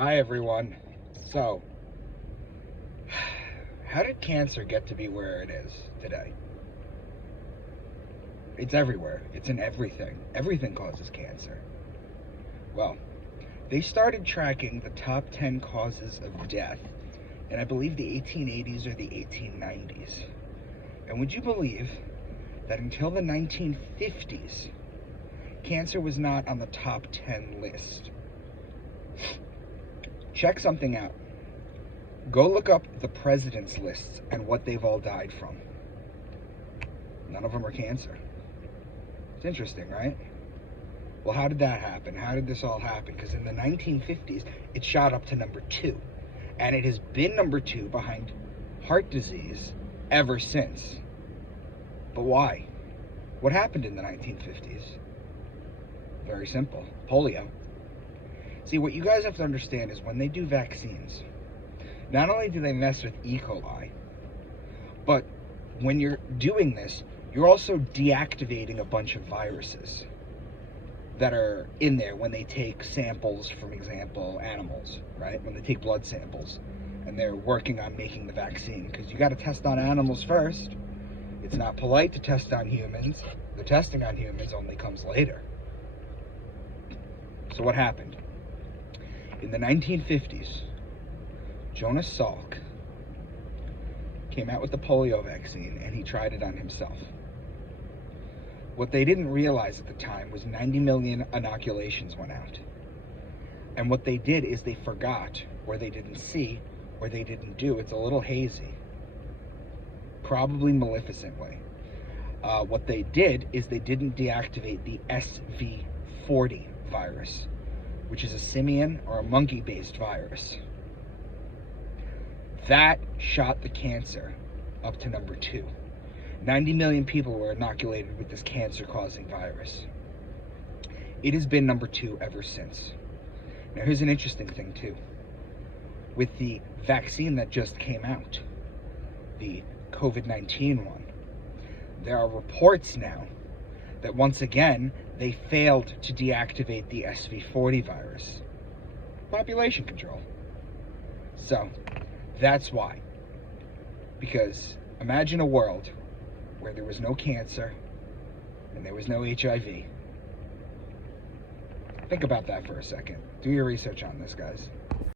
Hi everyone. So, how did cancer get to be where it is today? It's everywhere. It's in everything. Everything causes cancer. Well, they started tracking the top 10 causes of death in, I believe, the 1880s or the 1890s. And would you believe that until the 1950s, cancer was not on the top 10 list? Check something out. Go look up the president's lists and what they've all died from. None of them are cancer. It's interesting, right? Well, how did that happen? How did this all happen? Because in the 1950s, it shot up to number 2. And it has been number 2 behind heart disease ever since. But why? What happened in the 1950s? Very simple. Polio. See, what you guys have to understand is when they do vaccines, not only do they mess with E. coli, but when you're doing this, you're also deactivating a bunch of viruses that are in there when they take samples from, example, animals, right? When they take blood samples and they're working on making the vaccine, because you got to test on animals first. It's not polite to test on humans. The testing on humans only comes later. So what happened? In the 1950s, Jonas Salk came out with the polio vaccine and he tried it on himself. What they didn't realize at the time was 90 million inoculations went out. And what they did is they forgot, or they didn't see, or they didn't do. It's a little hazy. Probably maleficently. What they did is they didn't deactivate the SV40 virus, which is a simian or a monkey-based virus. That shot the cancer up to number 2. 90 million people were inoculated with this cancer-causing virus. It has been number 2 ever since. Now, here's an interesting thing, too. With the vaccine that just came out, the COVID-19 one, there are reports now that once again, they failed to deactivate the SV40 virus. Population control. So, that's why. Because imagine a world where there was no cancer and there was no HIV. Think about that for a second. Do your research on this, guys.